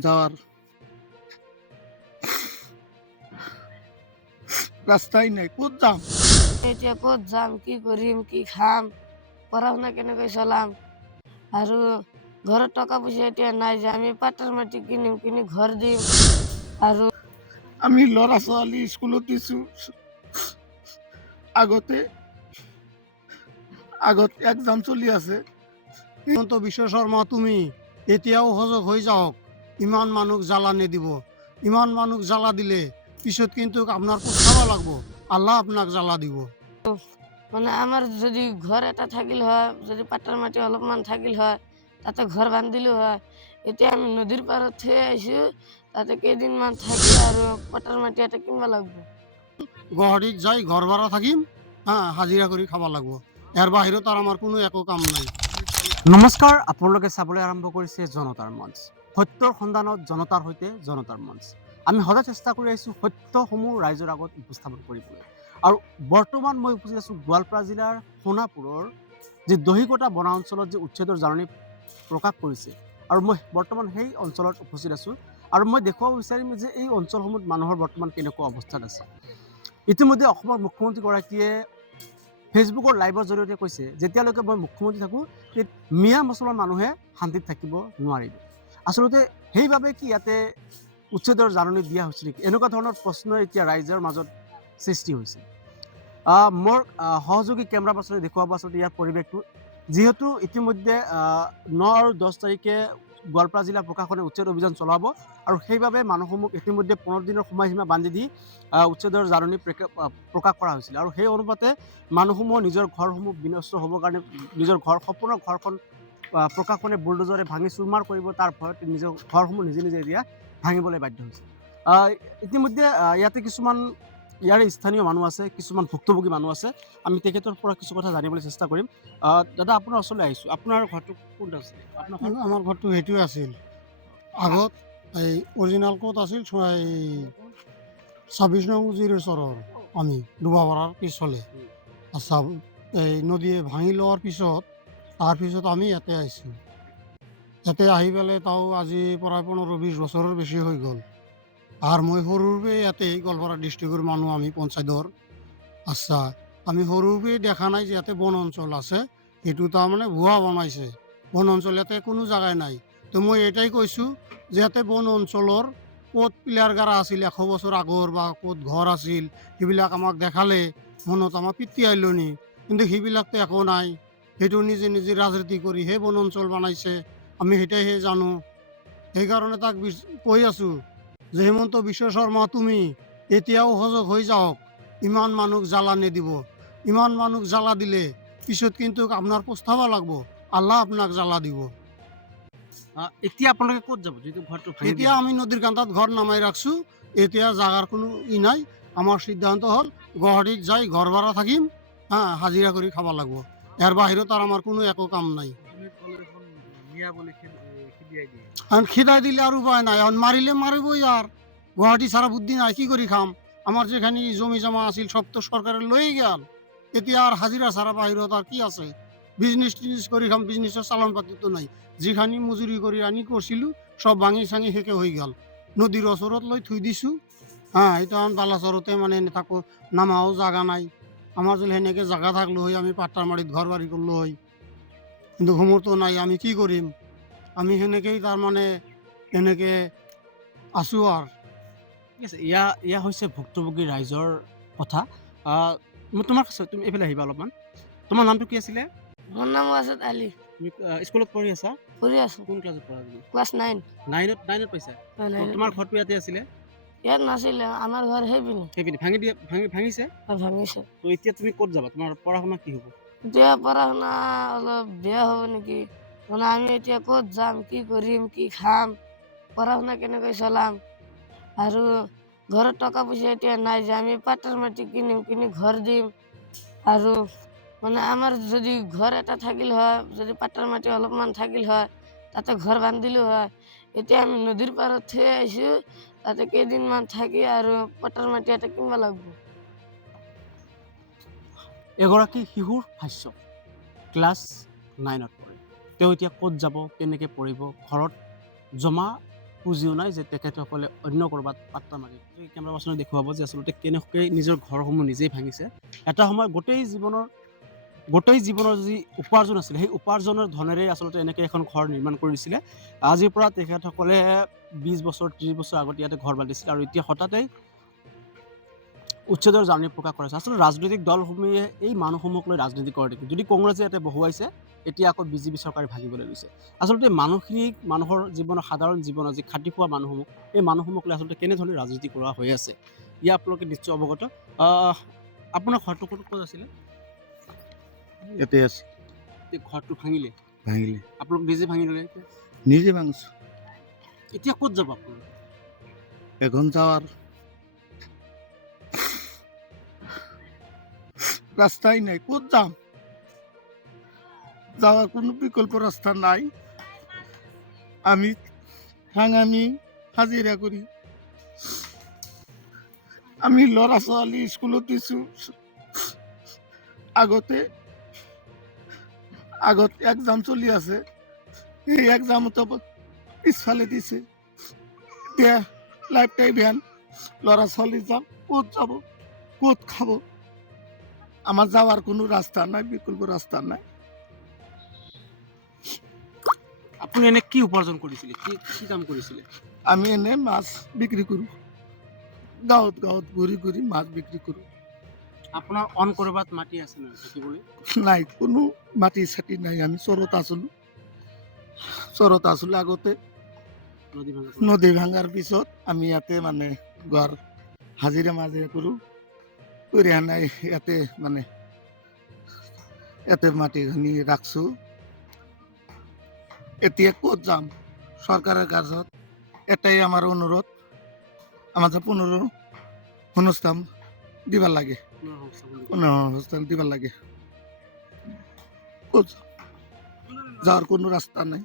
যাওয়াৰ ৰাস্তাই নাই, কোথ যাম? এতিয়া ক'ত যাম, কি কৰিম, কি খাম, পঢ়া শুনা কেনেকৈ চলাম আৰু ঘৰত টকা পইচা এতিয়া নাই যে আমি পাটৰ মাটি কিনিম, কিনি ঘৰ দিম আৰু আমি ল'ৰা ছোৱালী স্কুলত দিছো। আগতে এক্সাম চলি আছে। হিমন্ত বিশ্ব শৰ্মা, তুমি এতিয়াও সজাগ হৈ যাওক। ইমান মানুহ জ্বালা নিদিব। ইমান মানুহ জ্বালা দিলে পিছত কিন্তু আপনার পস্তাব লাগব। আল্লাহ আপনাক জ্বালা দিব। মানে আমাৰ যদি ঘৰ এটা থাকিল হয়, যদি পাটৰ মাটি অলপমান থাকিল হয়, তাতে ঘৰ বান্ধিলো হয়। এতিয়া আমি নদীৰ পাৰত থৈ আহিছোঁ, তাতে কেইদিনমান থাকি আৰু পাটৰ মাটি এটা কিনিব লাগব। গুৱাহাটীত যাই ঘৰ ভাড়া থাকিম, হাজিৰা কৰি খাব লাগব। ইয়াৰ বাহিৰত আৰু আমাৰ কোনো একো কাম নাই। নমস্কাৰ, আপোনালোকে চাবলৈ আৰম্ভ কৰিছে জনতাৰ মঞ্চ। সত্যৰ সন্ধানত জনতাৰ সৈতে জনতাৰ মঞ্চ। আমি সদায় চেষ্টা কৰি আহিছোঁ সত্যসমূহ ৰাইজৰ আগত উপস্থাপন কৰিবলৈ। আৰু বৰ্তমান মই উপস্থিত আছোঁ গোৱালপাৰা জিলাৰ সোণাপুৰৰ যি দহিকটা বনাঞ্চলত যি উচ্ছেদৰ জাননী প্ৰকাশ কৰিছে, আৰু মই বৰ্তমান সেই অঞ্চলত উপস্থিত আছোঁ। আৰু মই দেখুৱাব বিচাৰিম যে এই অঞ্চলসমূহত মানুহৰ বৰ্তমান কেনেকুৱা অৱস্থাত আছে। ইতিমধ্যে অসমৰ মুখ্যমন্ত্ৰীগৰাকীয়ে ফেচবুকৰ লাইভৰ জৰিয়তে কৈছে, যেতিয়ালৈকে মই মুখ্যমন্ত্ৰী থাকোঁ মিয়া মুছলমান মানুহে শান্তিত থাকিব নোৱাৰিব। আচলতে সেইবাবে কি ইয়াতে উচ্ছেদৰ জাননী দিয়া হৈছে নেকি, এনেকুৱা ধৰণৰ প্ৰশ্ন এতিয়া ৰাইজৰ মাজত সৃষ্টি হৈছে। মোৰ সহযোগী কেমেৰা পাৰ্চনে দেখুৱাব আচলতে ইয়াৰ পৰিৱেশটো। যিহেতু ইতিমধ্যে 9 আৰু 10 তাৰিখে গোৱালপাৰা জিলা প্ৰশাসনে উচ্ছেদ অভিযান চলাব, আৰু সেইবাবে মানুহসমূহ ইতিমধ্যে 15 দিনৰ সময়সীমা বান্ধি দি উচ্ছেদৰ জাননী প্ৰকাশ কৰা হৈছিল। আৰু সেই অনুপাতে মানুহসমূহ নিজৰ ঘৰসমূহ বিনষ্ট হ'বৰ কাৰণে নিজৰ সম্পূৰ্ণ ঘৰখন প্ৰশাসনে বুলডোজাৰে ভাঙি চুৰমাৰ কৰিব, তাৰ ভয়ত নিজৰ ঘৰসমূহ নিজে নিজে এতিয়া ভাঙিবলৈ বাধ্য হৈছে। ইতিমধ্যে ইয়াতে কিছুমান ইয়াৰে স্থানীয় মানুহ আছে, কিছুমান ভুক্তভোগী মানুহ আছে। আমি তেখেতৰ পৰা কিছু কথা জানিবলৈ চেষ্টা কৰিম। দাদা, আপোনাৰ ওচৰলৈ আহিছোঁ। আপোনাৰ ঘৰটো কোনটো আছিল? আমাৰ ঘৰটো সেইটোৱে আছিল আগত। এই অৰিজিনেল ক'ত আছিল? 26 নং উজিৰ ওচৰৰ আমি ডুবাপাৰাৰ পিছফালে। আচ্ছা, এই নদীয়ে ভাঙি লোৱাৰ পিছত তাৰপিছত আমি ইয়াতে আহিছোঁ। ইয়াতে আহি পেলাই তাও আজি প্ৰায় 15-20 বছৰৰ বেছি হৈ গ'ল। আৰু মই সৰুৰে ইয়াতে গোৱালপাৰা ডিষ্ট্ৰিক্টৰ মানুহ, আমি পঞ্চায়তৰ। আচ্ছা, আমি সৰুৰে দেখা নাই যে ইয়াতে বন অঞ্চল আছে। সেইটো তাৰমানে ভুৱা বনাইছে। বন অঞ্চল ইয়াতে কোনো জাগাই নাই। তো মই এটাই কৈছোঁ যে ইয়াতে বন অঞ্চলৰ ক'ত পিলাৰ গাৰা আছিল 100 বছৰ আগৰ, বা ক'ত ঘৰ আছিল, সেইবিলাক আমাক দেখালে মনত আমাৰ পিতৃ আইলনি। কিন্তু সেইবিলাকতো একো নাই। সেইটো নিজে নিজে ৰাজনীতি কৰি সেই বন অঞ্চল বনাইছে, আমি সেইটাইহে জানো। সেইকাৰণে তাক কৈ আছোঁ যে হিমন্ত বিশ্ব শৰ্মা, তুমি এতিয়াও সজাগ হৈ যাওক। ইমান মানুহ জ্বালা নিদিব। ইমান মানুহ জ্বালা দিলে পিছত কিন্তু আপনার পস্তাব লাগব। আল্লাহ আপনাক জ্বালা দিব। এতিয়া আপোনালোকে ক'ত যাব, যিটো ঘৰটো ভাঙি এতিয়া দিয়া? আমি নদীৰ কান্তাত ঘৰ নামাই ৰাখছোঁ। এতিয়া জাগাৰ কোনো নাই। আমাৰ সিদ্ধান্ত হল গুৱাহাটীত যাই ঘৰ ভাড়া থাকিম, হাজিৰা কৰে খাবা লাগব। এৰ বাহিৰত আৰ আমাৰ কোনো একো কাম নাই। খিদাই দিলে আৰ উপায় নাই। এখন মাৰিলে মাৰিবই। আৰ গুৱাহাটী ছাড়া বুদ্ধি নাই, কি করে খাম? আমার যেখানে জমি জমা আছিল সব তো সরকারের লয়ে গেল। এতিয়া আর হাজিরা ছাড়া বাহিৰত আর কি আছে? বিজনেস টিজনেস করে খাম, বিজনেসের চালান পাতি তো নাই। যেখানে মজুরি করে আনি করছিলো সব ভাঙি চাঙি শেষে হৈ গেল। নদীর ওচৰত লৈ থৈ দিছোঁ। এটা বালাচৰতে মানে থাকো, নামাও জাগা নাই। আমার যদি সেনেকে জাগা থাকলো হয় আমি পাট্টার মাটিত ঘর বাড়ি করলো হয়, কিন্তু সমর্থ নাই। আমি কি করিম? আমি সেনেকেই তাৰমানে এনেকে আছোঁ আৰ। ঠিক আছে, এয়া হৈছে ভুক্তভোগী ৰাইজৰ কথা। মই তুমি এইফালে আহিবা অলপমান। তোমাৰ নামটো কি আছিলে? মোৰ নাম আছাদ আলী। তুমি স্কুলত পঢ়ি আছা? পঢ়ি আছোঁ, কোন ক্লাছত পঢ়া তুমি? ক্লাছ 9। নাইনত পাইছা? তোমাৰ ঘৰটো ইয়াতে আছিলে? ইয়াত নাছিলে, আমাৰ ঘৰ সেইপিনে। সেইপিনে ভাঙিছে? ভাঙিছে। তো এতিয়া তুমি ক'ত যাবা? তোমাৰ পঢ়া শুনা কি হ'ব? এতিয়া পঢ়া শুনা অলপ বেয়া হ'ব নেকি, মানে আমি এতিয়া ক'ত যাম, কি কৰিম, কি খাম, পঢ়া শুনা কেনেকৈ চলাম আৰু ঘৰত টকা পইচা এতিয়া নাই যে আমি পাটৰ মাটি কিনিম, কিনি ঘৰ দিম আৰু মানে আমাৰ যদি ঘৰ এটা থাকিল হয়, যদি পাটৰ মাটি অলপমান থাকিল হয়, তাতে ঘৰ বান্ধিলো হয়। এতিয়া আমি নদীৰ পাৰত থৈ আহিছোঁ, তাতে কেইদিনমান থাকি আৰু পাটৰ মাটি এটা কিনিব লাগব। এগৰাকী শিশুৰ ভাষ্য, ক্লাছ 9ত পঢ়ে। তেওঁ এতিয়া ক'ত যাব, কেনেকৈ পঢ়িব? ঘৰত জমা পুঁজিও নাই যে তেখেতসকলে অন্য ক'ৰবাত পাত্তা মাৰি কেমেৰা পাৰ্চনে দেখুৱাব যে আচলতে কেনেকৈ নিজৰ ঘৰসমূহ নিজেই ভাঙিছে। এটা সময় গোটেই জীৱনৰ যি উপাৰ্জন আছিলে সেই উপাৰ্জনৰ ধনেৰে আচলতে এনেকৈ এখন ঘৰ নিৰ্মাণ কৰিছিলে। আজিৰ পৰা তেখেতসকলে 20 বছৰ 30 বছৰ আগতে ইয়াতে ঘৰ বান্ধিছিল আৰু এতিয়া হঠাতেই উচ্ছেদৰ জাননী প্ৰকাশ কৰাইছে। আচলতে ৰাজনৈতিক দলসমূহে এই মানুহসমূহক লৈ ৰাজনীতি কৰে নেকি? যদি কংগ্ৰেছে ইয়াতে বহুৱাইছে এতিয়া আকৌ বিজেপি চৰকাৰে ভাগিবলৈ লৈছে। আচলতে মানুহখিনিক মানুহৰ জীৱনৰ সাধাৰণ জীৱনৰ যি খাটি খোৱা মানুহসমূহ এই মানুহসমূহক লৈ আচলতে কেনেধৰণে ৰাজনীতি কৰা হৈ আছে ইয়াৰ আপোনালোকে নিশ্চয় অৱগত। আপোনাৰ ঘৰটো ক'ত আছিলে? ইয়াতে আছে এই ঘৰটো ভাঙিলে ভাঙিলে আপোনালোক নিজে ভাঙি ল'লে এতিয়া? নিজে ভাঙিছো। এতিয়া ক'ত যাব আপোনালোক? এখন যাওয়ার রাস্তাই নাই, কোথ যাম? যাওয়ার কোনো বিকল্প রাস্তা নাই। আমি হাজিরা করি, আমি ল'ৰা ছোৱালী স্কুলত দিছো। আগত এক্সাম চলি আছে, এই এক্সামতো পিছফালে দিছে। এতিয়া লাইফ টাইম ভ্যান, ল'ৰা ছোৱালী যাম, ক'ত যাব, ক'ত খাব? আমাৰ যাওয়াৰ কোনো ৰাস্তা নাই, বিকল্প ৰাস্তা নাই। আপুনি এনে কি উপাৰ্জন কৰিছিলে? কি কাম কৰিছিলে? আমি এনে মাছ বিক্ৰি কৰো, গাঁৱত ঘূৰি ঘূৰি মাছ বিক্ৰি কৰো। আপোনাৰ অন ক'ৰবাত মাটি আছে নহয় থাকিবলৈ? নাই, কোনো মাটি চাটি নাই। আমি চৰত আছিলো আগতে। নদী ভাঙা নদী ভাঙাৰ পিছত আমি ইয়াতে মানে ঘৰ হাজিৰা মাজিৰা কৰো কৰি নাই ইয়াতে মানে ইয়াতে মাটিখিনি ৰাখছো। এতিয়া ক'ত যাম? চৰকাৰৰ কাছত এটাই আমাৰ অনুৰোধ, আমাৰ যে পুনঃস্থান দিব লাগে, পুনঃস্থান দিব লাগে। ক'ত যাম? যাওয়ার কোনো রাস্তা নাই।